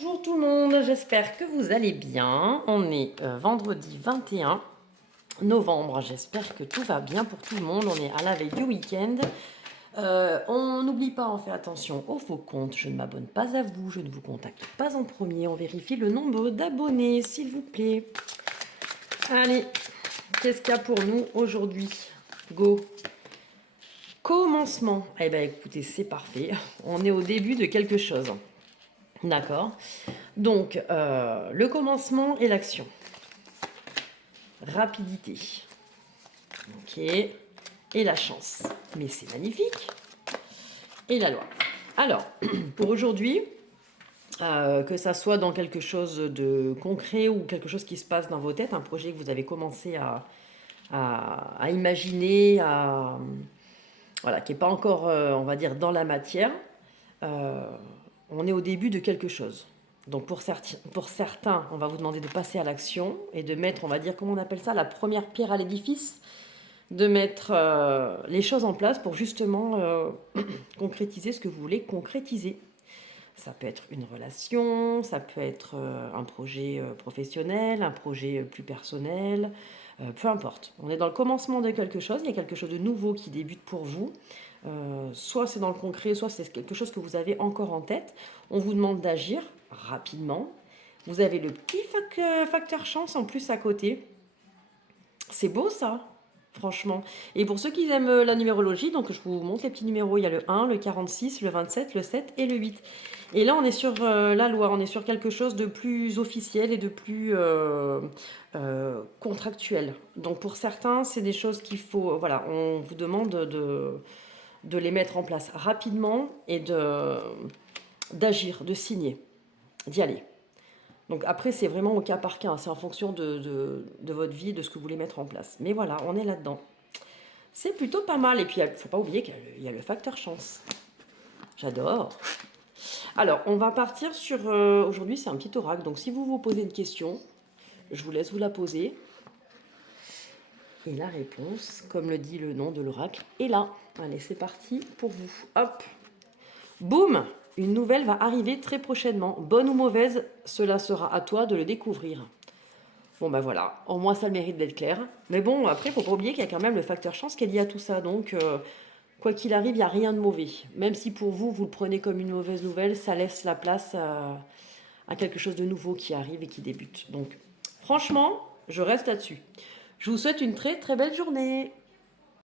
Bonjour tout le monde, j'espère que vous allez bien. On est vendredi 21 novembre, j'espère que tout va bien pour tout le monde. On est à la veille du week-end. On n'oublie pas, on fait attention aux faux comptes. Je ne m'abonne pas à vous, je ne vous contacte pas en premier. On vérifie le nombre d'abonnés, s'il vous plaît. Allez, qu'est-ce qu'il y a pour nous aujourd'hui? Go! Commencement. Eh bien écoutez, c'est parfait. On est au début de quelque chose. D'accord. Donc, le commencement et l'action. Rapidité. Ok. Et la chance. Mais c'est magnifique. Et la loi. Alors, pour aujourd'hui, que ça soit dans quelque chose de concret ou quelque chose qui se passe dans vos têtes, un projet que vous avez commencé à imaginer, voilà, qui n'est pas encore, on va dire, dans la matière, on est au début de quelque chose. Donc pour certains, on va vous demander de passer à l'action et de mettre, on va dire, comment on appelle ça, la première pierre à l'édifice, de mettre les choses en place pour justement concrétiser ce que vous voulez concrétiser. Ça peut être une relation, ça peut être un projet professionnel, un projet plus personnel, peu importe. On est dans le commencement de quelque chose, il y a quelque chose de nouveau qui débute pour vous. Soit c'est dans le concret, soit c'est quelque chose que vous avez encore en tête. On vous demande d'agir rapidement. Vous avez le petit facteur chance en plus à côté. C'est beau ça, franchement. Et pour ceux qui aiment la numérologie, donc je vous montre les petits numéros. Il y a le 1, le 46, le 27, le 7 et le 8. Et là, on est sur la loi, on est sur quelque chose de plus officiel et de plus contractuel. Donc pour certains, c'est des choses qu'il faut... Voilà, on vous demande de les mettre en place rapidement et d'agir, de signer, d'y aller. Donc après, c'est vraiment au cas par cas, hein, c'est en fonction de votre vie, de ce que vous voulez mettre en place. Mais voilà, on est là-dedans. C'est plutôt pas mal. Et puis, il ne faut pas oublier qu'il y a le facteur chance. J'adore. Alors, on va partir sur... aujourd'hui, c'est un petit oracle. Donc, si vous vous posez une question, je vous laisse vous la poser. Et la réponse, comme le dit le nom de l'oracle, est là. Allez, c'est parti pour vous. Hop. Boum! Une nouvelle va arriver très prochainement. Bonne ou mauvaise, cela sera à toi de le découvrir. Bon ben voilà, au moins ça a le mérite d'être clair. Mais bon, après, il ne faut pas oublier qu'il y a quand même le facteur chance qui est lié à tout ça. Donc, quoi qu'il arrive, il n'y a rien de mauvais. Même si pour vous, vous le prenez comme une mauvaise nouvelle, ça laisse la place à quelque chose de nouveau qui arrive et qui débute. Donc, franchement, je reste là-dessus. Je vous souhaite une très très belle journée.